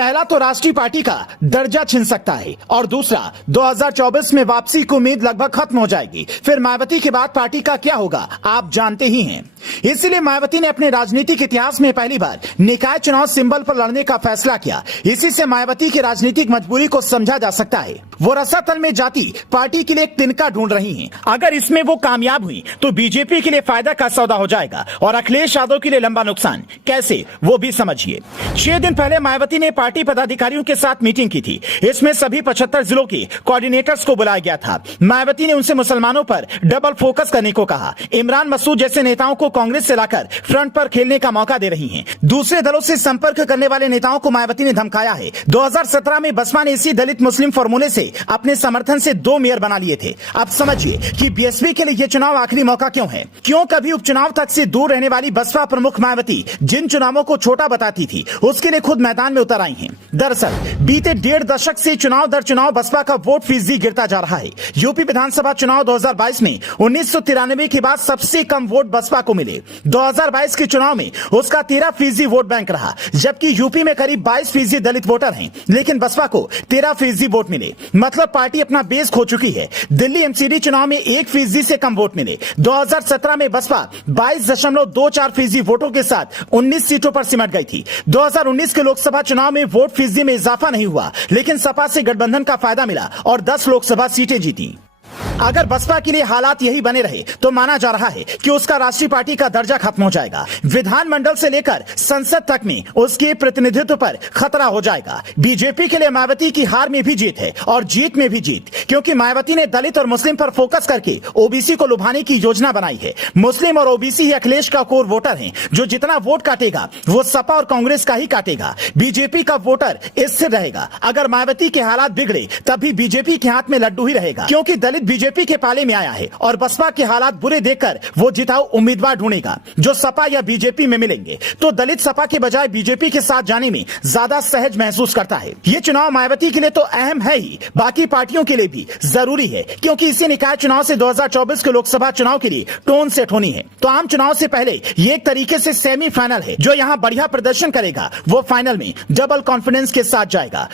पहला तो राष्ट्रीय पार्टी का दर्जा छिन सकता है और दूसरा 2024 में वापसी की उम्मीद लगभग खत्म हो जाएगी। फिर मायावती के बाद पार्टी का क्या होगा आप जानते ही हैं। इसलिए मायावती ने अपने राजनीतिक इतिहास में पहली बार निकाय चुनाव सिंबल पर लड़ने का फैसला किया। इसी से मायावती की राजनीतिक मजबूरी को समझा जा सकता है। वो रसातल में जाती पार्टी के लिए एक तिनका ढूंढ रही हैं। अगर इसमें वो कामयाब हुई तो बीजेपी के लिए फायदा का सौदा हो जाएगा और अखिलेश यादव के लिए लंबा नुकसान। कैसे वो भी समझिए। 6 दिन पहले मायावती ने पार्टी पदाधिकारियों के साथ मीटिंग की थी। इसमें सभी 75 जिलों के कोऑर्डिनेटर्स को बुलाया गया था। मायावती ने उनसे मुसलमानों पर डबल फोकस करने को कहा। इमरान मसूद जैसे नेताओं को कांग्रेस से लाकर फ्रंट पर खेलने का मौका दे रही हैं। दूसरे दलों से संपर्क करने वाले नेताओं को मायावती ने धमकाया है। 2017 में बसपा ने इसी दलित मुस्लिम फॉर्मूले से अपने समर्थन से 2 मेयर बना लिए थे। अब समझिए कि बीएसपी के लिए यह चुनाव आखिरी मौका क्यों है। क्यों कभी उपचुनाव तक से दूर रहने वाली बसपा प्रमुख मायावती जिन चुनावों को छोटा बताती थी उसके लिए खुद मैदान में उतर आई हैं। दरअसल बीते 1.5 दशक से चुनाव दर चुनाव बसपा का वोट फीसदी गिरता जा रहा है। यूपी विधानसभा चुनाव 2022 में 1993 के बाद सबसे कम वोट बसपा को मिले। 2022 के चुनाव में उसका 13% वोट बैंक रहा, जबकि यूपी में करीब 22% दलित वोटर हैं, लेकिन बसपा को 13% वोट मिले। मतलब पार्टी अपना बेस खो चुकी है। दिल्ली एमसीडी चुनाव में 1% से कम वोट मिले। 2017 में बसपा 22.24% वोटों के साथ 19 सीटों पर सिमट गई थी। 2019 के लोकसभा चुनाव में वोट फीसदी में इजाफा नहीं हुआ, लेकिन सपा से गठबंधन का फायदा मिला और 10 लोकसभा सीटें जीती। अगर बसपा के लिए हालात यही बने रहे तो माना जा रहा है कि उसका राष्ट्रीय पार्टी का दर्जा खत्म हो जाएगा। विधानमंडल से लेकर संसद तक में उसके प्रतिनिधित्व पर खतरा हो जाएगा। बीजेपी के लिए मायावती की हार में भी जीत है और जीत में भी जीत, क्योंकि मायावती ने दलित और मुस्लिम पर फोकस करके ओबीसी को लुभाने की योजना बनाई है। मुस्लिम और ओबीसी ही अखिलेश का कोर वोटर है। जो जितना वोट काटेगा वो सपा और कांग्रेस का ही काटेगा। बीजेपी का वोटर स्थिर रहेगा। अगर मायावती के हालात बिगड़े तब भी बीजेपी के हाथ में लड्डू ही रहेगा, क्योंकि दलित बीजेपी के पाले में आया है और बसपा के हालात बुरे देखकर वो जिताऊ उम्मीदवार ढूंढेगा जो सपा या बीजेपी में मिलेंगे। तो दलित सपा के बजाय बीजेपी के साथ जाने में ज्यादा सहज महसूस करता है। ये चुनाव मायावती के लिए तो अहम है ही, बाकी पार्टियों के लिए भी जरूरी है, क्योंकि इसी निकाय चुनाव से 2024 के लोकसभा चुनाव के लिए टोन सेट होनी है। तो आम चुनाव से पहले ये एक तरीके से सेमीफाइनल है। जो यहाँ बढ़िया प्रदर्शन करेगा वो फाइनल में डबल कॉन्फिडेंस के साथ जाएगा।